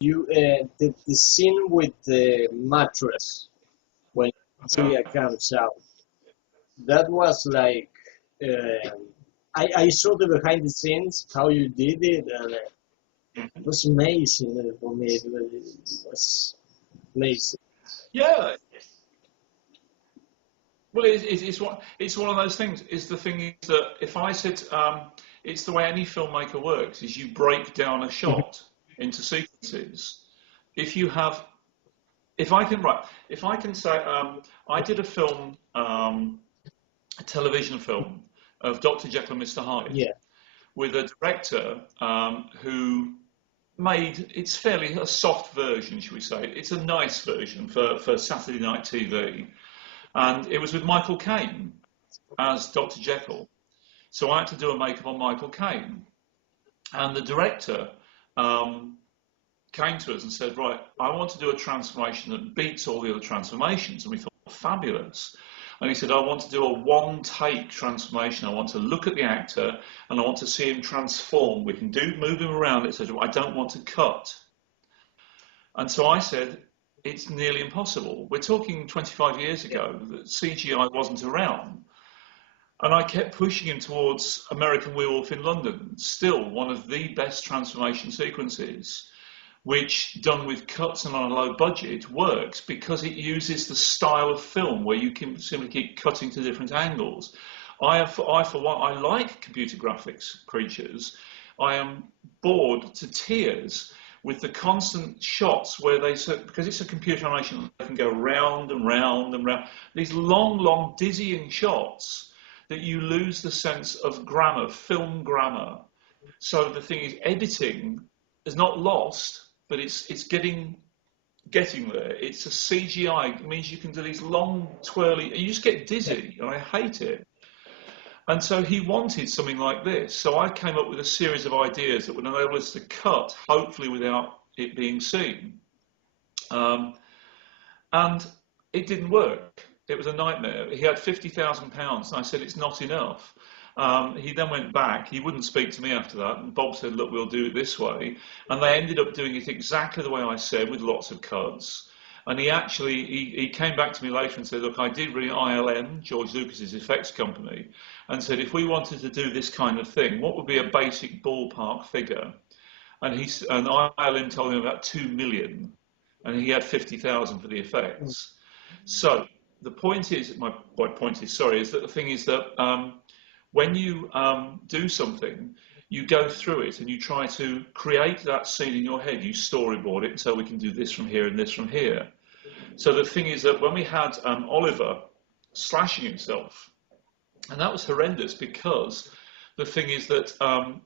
You the scene with the mattress when Yeah. Julia comes out. That was like I saw the behind the scenes how you did it, and it was amazing for me. It was amazing. Yeah. Well, it's one of those things. Is the thing is that if I said it's the way any filmmaker works is you break down a shot into sequences. If you have, if I can say I did a film, a television film of Dr. Jekyll and Mr. Hyde Yeah. with a director who made it's fairly a soft version, should we say? It's a nice version for Saturday night TV, and it was with Michael Caine as Dr. Jekyll. So I had to do a makeup on Michael Caine, and the director came to us and said, "Right, I want to do a transformation that beats all the other transformations." And we thought, fabulous. And he said, "I want to do a one-take transformation. I want to look at the actor and I want to see him transform. We can move him around, etc. I don't want to cut." And so I said, it's nearly impossible. We're talking 25 years ago that CGI wasn't around. And I kept pushing him towards American Werewolf in London, still one of the best transformation sequences, which done with cuts and on a low budget works because it uses the style of film where you can simply keep cutting to different angles. For one, I like computer graphics creatures. I am bored to tears with the constant shots where because it's a computer animation, they can go round and round and round. These long, dizzying shots that you lose the sense of grammar, film grammar. So the thing is, editing is not lost, but it's getting there. It's a CGI. It means you can do these long, twirly. You just get dizzy, and I hate it. And so he wanted something like this. So I came up with a series of ideas that would enable us to cut, hopefully without it being seen. And it didn't work. It was a nightmare. He had £50,000, and I said, it's not enough. He then went back. He wouldn't speak to me after that. And Bob said, look, we'll do it this way. And they ended up doing it exactly the way I said, with lots of cuts. And he came back to me later and said, look, I did ring ILM, George Lucas's effects company, and said, if we wanted to do this kind of thing, what would be a basic ballpark figure? And ILM told him about 2 million, and he had 50,000 for the effects. So the point is, my point is, sorry, is that the thing is that when you do something, you go through it and you try to create that scene in your head. You storyboard it, so we can do this from here and this from here. So the thing is that when we had Oliver slashing himself, and that was horrendous because the thing is that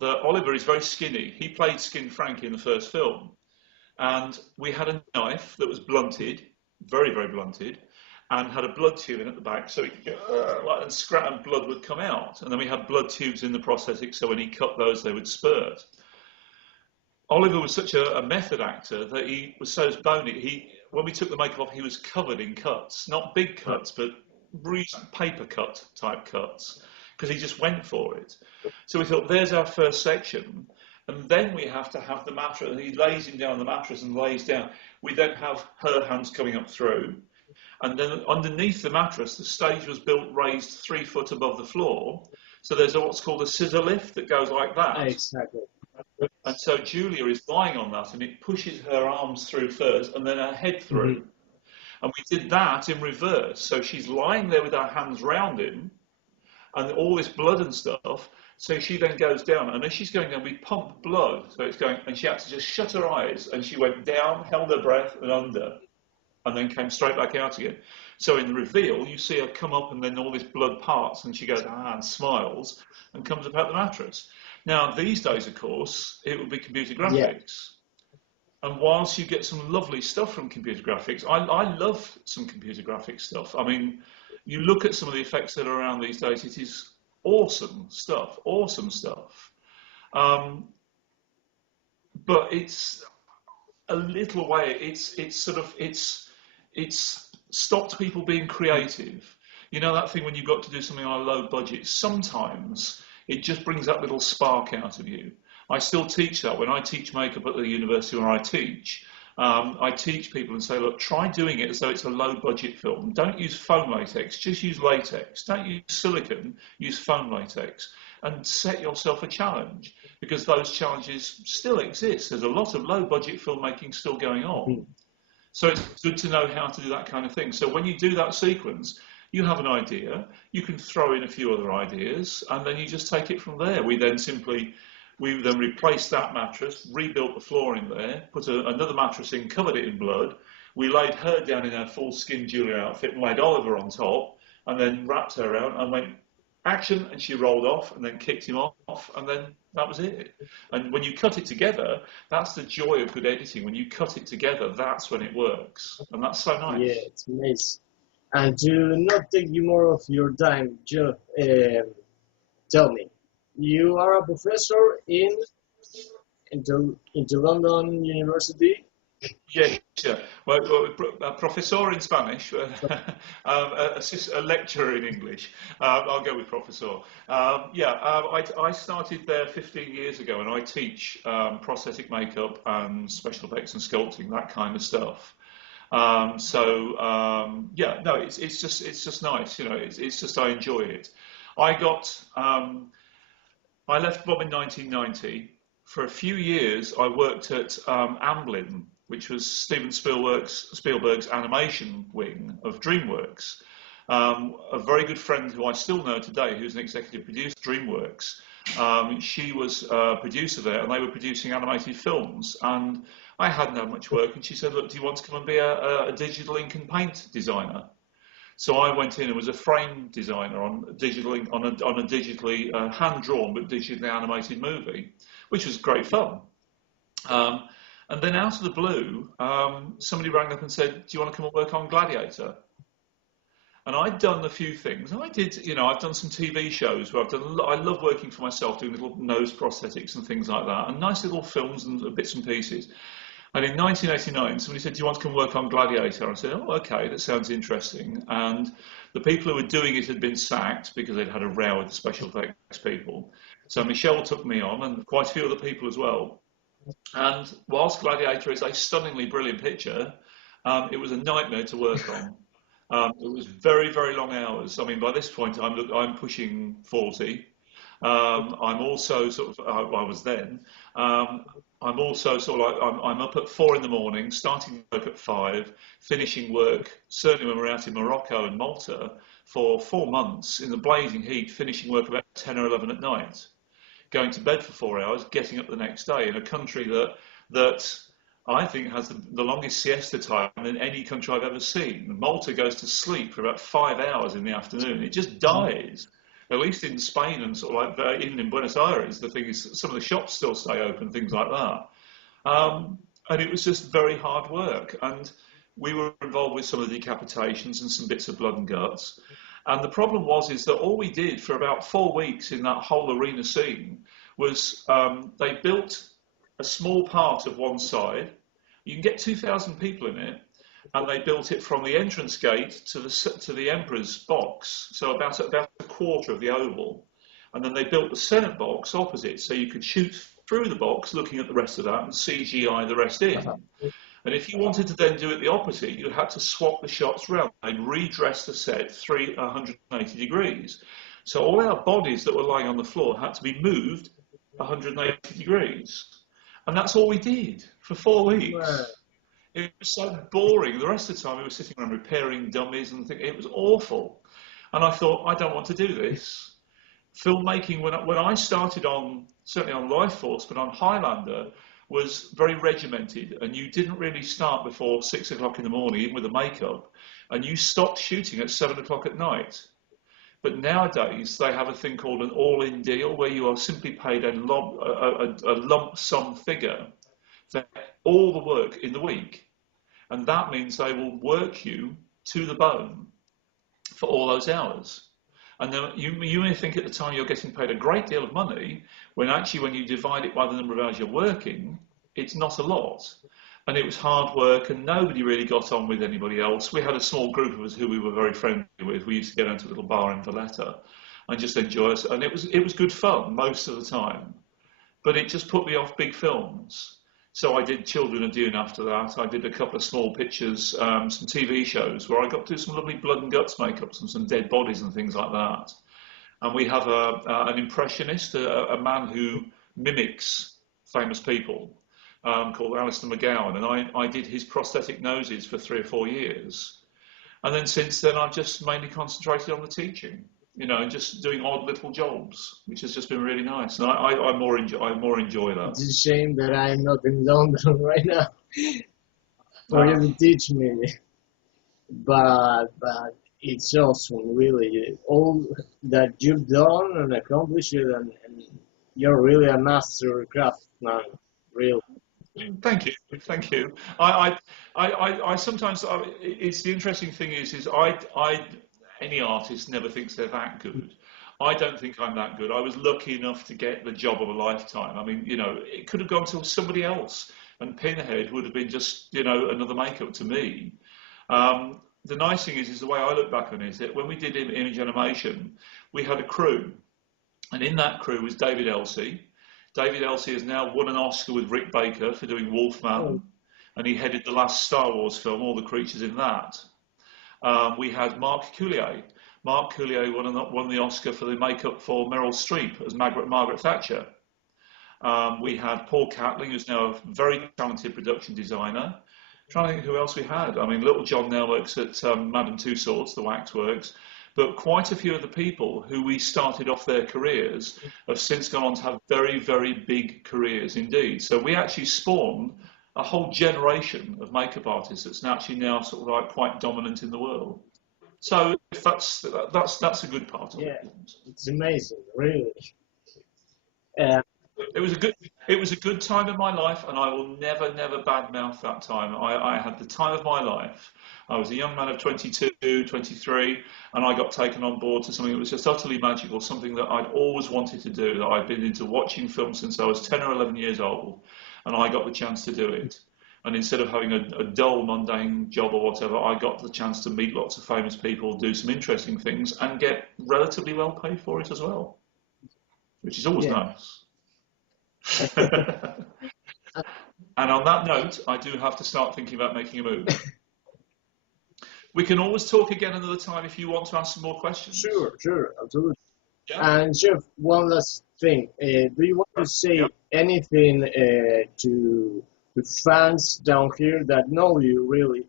Oliver is very skinny. He played Skin Frank in the first film. And we had a knife that was blunted, very, very blunted, and had a blood tube in at the back, so he could go like, and scrap, and blood would come out. And then we had blood tubes in the prosthetics, so when he cut those, they would spurt. Oliver was such a method actor that he was so bony. When we took the makeup off, he was covered in cuts, not big cuts, but paper cut type cuts, because he just went for it. So we thought, there's our first section. And then we have to have the mattress, and he lays him down on the mattress and lays down. We then have her hands coming up through. And then underneath the mattress, the stage was raised 3 foot above the floor. So there's what's called a scissor lift that goes like that. Exactly. And so Julia is lying on that, and it pushes her arms through first, and then her head through. Mm-hmm. And we did that in reverse. So she's lying there with her hands round him, and all this blood and stuff. So she then goes down, and as she's going down, we pump blood. So it's going, and she had to just shut her eyes, and she went down, held her breath, and under, and then came straight back out again. So in the reveal, you see her come up, and then all this blood parts, and she goes, and smiles, and comes up out the mattress. Now, these days, of course, it would be computer graphics. Yeah. And whilst you get some lovely stuff from computer graphics, I love some computer graphics stuff. I mean, you look at some of the effects that are around these days, it is awesome stuff. But it's a little way, it's stopped people being creative. You know that thing when you've got to do something on a low budget, sometimes it just brings that little spark out of you. I still teach that when I teach makeup at the university where I teach people and say, look, try doing it as though it's a low budget film. Don't use foam latex, just use latex. Don't use silicone, use foam latex. And set yourself a challenge, because those challenges still exist. There's a lot of low budget filmmaking still going on. So it's good to know how to do that kind of thing. So when you do that sequence, you have an idea, you can throw in a few other ideas, and then you just take it from there. We then replaced that mattress, rebuilt the floor in there, put another mattress in, covered it in blood. We laid her down in her full skin Julia outfit and laid Oliver on top, and then wrapped her around and went, action, and she rolled off and then kicked him off, and then that was it. And when you cut it together, that's the joy of good editing. When you cut it together, that's when it works, and that's so nice. Yeah, it's amazing. And to not take you more of your time, Geoff, tell me, you are a professor into London University? Yeah, sure. Well, a professor in Spanish, a lecturer in English. I'll go with professor. I started there 15 years ago, and I teach prosthetic makeup and special effects and sculpting, that kind of stuff. It's just nice, you know. It's just I enjoy it. I left Bob in 1990. For a few years, I worked at Amblin, which was Steven Spielberg's animation wing of DreamWorks. A very good friend who I still know today, who's an executive producer at DreamWorks, she was a producer there, and they were producing animated films. And I hadn't had much work, and she said, look, do you want to come and be a digital ink and paint designer? So I went in and was a frame designer on a digitally hand-drawn but digitally animated movie, which was great fun. And then out of the blue, somebody rang up and said, do you want to come and work on Gladiator? And I'd done a few things. I've done some TV shows where I love working for myself, doing little nose prosthetics and things like that, and nice little films and bits and pieces. And in 1989, somebody said, do you want to come work on Gladiator? I said, oh, okay, that sounds interesting. And the people who were doing it had been sacked because they'd had a row with the special effects people. So Michelle took me on, and quite a few other people as well. And whilst Gladiator is a stunningly brilliant picture, it was a nightmare to work on. It was very, very long hours. I mean, by this point, I'm pushing 40. I'm also I was then. I'm also I'm up at 4 in the morning, starting work at 5, finishing work, certainly when we're out in Morocco and Malta, for 4 months in the blazing heat, finishing work about 10 or 11 at night, going to bed for 4 hours, getting up the next day in a country that I think has the longest siesta time in any country I've ever seen. Malta goes to sleep for about 5 hours in the afternoon. It just dies. At least in Spain and even in Buenos Aires, the thing is, some of the shops still stay open, things like that. And it was just very hard work. And we were involved with some of the decapitations and some bits of blood and guts. And the problem is that all we did for about 4 weeks in that whole arena scene was they built a small part of one side. You can get 2,000 people in it. And they built it from the entrance gate to the Emperor's box, so about a quarter of the oval. And then they built the Senate box opposite, so you could shoot through the box, looking at the rest of that, and CGI the rest in. And if you wanted to then do it the opposite, you had to swap the shots around and redress the set 180 degrees. So all our bodies that were lying on the floor had to be moved 180 degrees. And that's all we did for 4 weeks. Wow. It was so boring. The rest of the time we were sitting around repairing dummies and thinking it was awful. And I thought, I don't want to do this. Filmmaking, when I started certainly on Life Force, but on Highlander, was very regimented. And you didn't really start before 6 o'clock in the morning, even with the makeup. And you stopped shooting at 7 o'clock at night. But nowadays, they have a thing called an all-in deal, where you are simply paid a lump sum figure for all the work in the week, and that means they will work you to the bone for all those hours. And then you may think at the time you're getting paid a great deal of money, when actually when you divide it by the number of hours you're working, it's not a lot. And it was hard work, and nobody really got on with anybody else. We had a small group of us who we were very friendly with. We used to go down to a little bar in Valletta and just enjoy it, and it was good fun most of the time. but it just put me off big films. So I did Children of Dune after that. I did a couple of small pictures, some TV shows where I got to do some lovely blood and guts makeups and some dead bodies and things like that. And we have an impressionist, a man who mimics famous people, called Alistair McGowan, and I did his prosthetic noses for 3 or 4 years. And then since then, I've just mainly concentrated on the teaching, and just doing odd little jobs, which has just been really nice. And I more enjoy that. It's a shame that I'm not in London right now for you to teach me, but it's awesome, really. All that you've done and accomplished, and you're really a master craftsman, really. Thank you. I sometimes, it's the interesting thing is any artist never thinks they're that good. I don't think I'm that good. I was lucky enough to get the job of a lifetime. I mean, it could have gone to somebody else, and Pinhead would have been just, another makeup to me. The nice thing is the way I look back on it is that when we did image animation, we had a crew, and in that crew was David Elsey. David Elsey has now won an Oscar with Rick Baker for doing Wolfman, and he headed the last Star Wars film, all the creatures in that. We had Mark Coulier. Mark Coulier won the Oscar for the makeup for Meryl Streep as Margaret Thatcher. We had Paul Catling, who's now a very talented production designer. Trying to think who else we had. I mean, Little John now works at Madame Tussauds, the Waxworks. But quite a few of the people who we started off their careers have since gone on to have very, very big careers indeed. So we actually spawned a whole generation of makeup artists that's actually now sort of like quite dominant in the world. So if that's a good part of it. Yeah, it's amazing, really. It was a good time in my life, and I will never badmouth that time. I had the time of my life. I was a young man of 22, 23, and I got taken on board to something that was just utterly magical, something that I'd always wanted to do, that I'd been into watching films since I was 10 or 11 years old, and I got the chance to do it. And instead of having a dull, mundane job or whatever, I got the chance to meet lots of famous people, do some interesting things, and get relatively well paid for it as well, which is always nice. And on that note, I do have to start thinking about making a move. We can always talk again another time if you want to ask some more questions. Sure, absolutely. Yeah. And Geoff, one last thing. Do you want to say anything to fans down here that know you really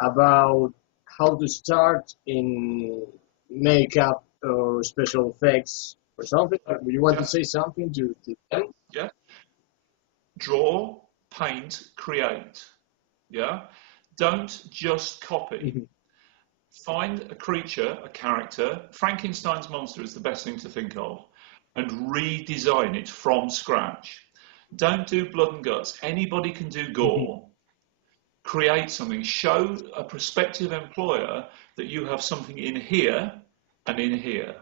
about how to start in makeup or special effects or something? Do you want to say something to them? Yeah. Draw, paint, create. Yeah. Don't just copy. Find a creature, a character. Frankenstein's monster is the best thing to think of, and redesign it from scratch. Don't do blood and guts. Anybody can do gore. Create something. Show a prospective employer that you have something in here and in here.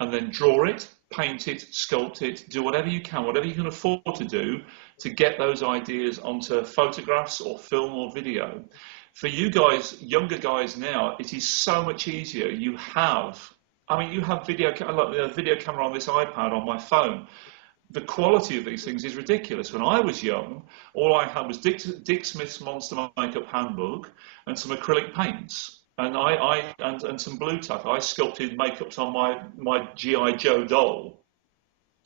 And then draw it, paint it, sculpt it, do whatever you can afford to do to get those ideas onto photographs or film or video. For you guys, younger guys now, it is so much easier. You have video camera on this iPad on my phone. The quality of these things is ridiculous. When I was young, all I had was Dick Smith's Monster Makeup Handbook and some acrylic paints. And some blue tack. I sculpted makeups on my G.I. Joe doll.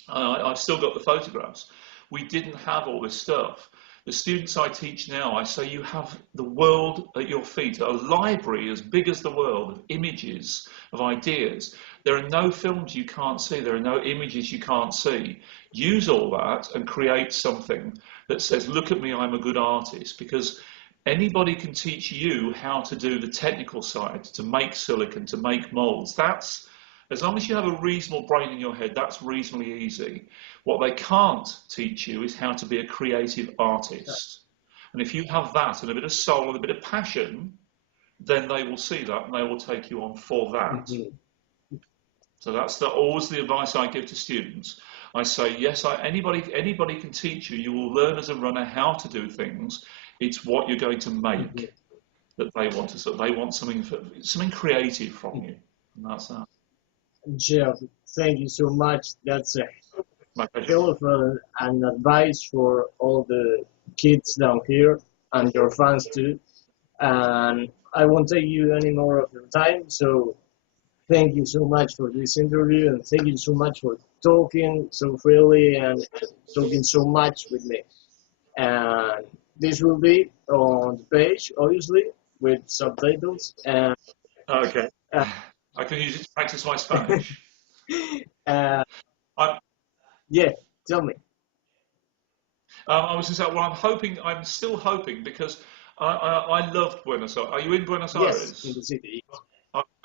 I've still got the photographs. We didn't have all this stuff. The students I teach now, I say you have the world at your feet, a library as big as the world of images, of ideas. There are no films you can't see. There are no images you can't see. Use all that and create something that says, look at me, I'm a good artist. Because anybody can teach you how to do the technical side, to make silicone, to make molds. That's, as long as you have a reasonable brain in your head, that's reasonably easy. What they can't teach you is how to be a creative artist. And if you have that and a bit of soul and a bit of passion, then they will see that and they will take you on for that. So that's always the advice I give to students. I say, yes, anybody can teach you. You will learn as a runner how to do things. It's what you're going to make that they want to. So they want something creative from you, and that's that. Geoff, thank you so much. That's My pleasure. hell of an advice for all the kids down here and your fans too. And I won't take you any more of your time. So thank you so much for this interview, and thank you so much for talking so freely and talking so much with me. And this will be on the page, obviously, with subtitles. And Okay. uh, I can use it to practice my Spanish. uh, I, yeah, tell me. I was going to say, well, I'm still hoping because I loved Buenos Aires. Are you in Buenos Yes, in Aires? the city.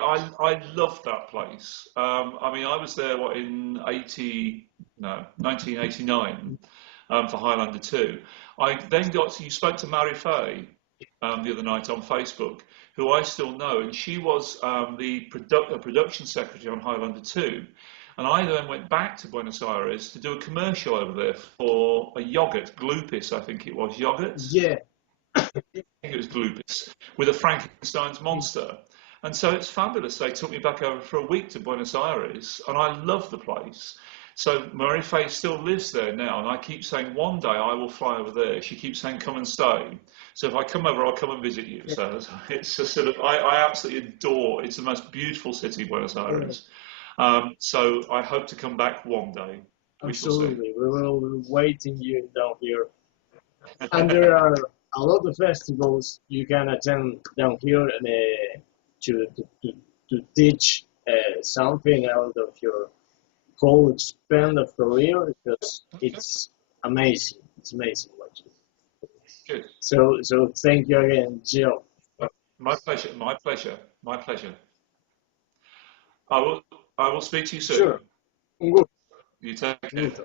I loved that place. I mean, I was there in 1989 for Highlander 2. I then you spoke to Mary Fay the other night on Facebook, who I still know, and she was the production secretary on Highlander 2. And I then went back to Buenos Aires to do a commercial over there for a yogurt, Glupis, I think it was, yogurt. Yeah, I think it was Glupis, with a Frankenstein's monster. And so it's fabulous. They took me back over for a week to Buenos Aires, and I love the place. So Marie Faye still lives there now, and I keep saying one day I will fly over there. She keeps saying come and stay. So if I come over, I'll come and visit you. So it's a sort of I absolutely adore. It's the most beautiful city, Buenos Aires. So I hope to come back one day. We shall see. absolutely. We will be waiting you down here. And there are a lot of festivals you can attend down here and, to teach something out of your whole span of career because it's amazing. It's amazing watching. Good. So thank you again, Jill. My pleasure. My pleasure. My pleasure. I will. I will speak to you soon. Sure. Good. You take care. Good.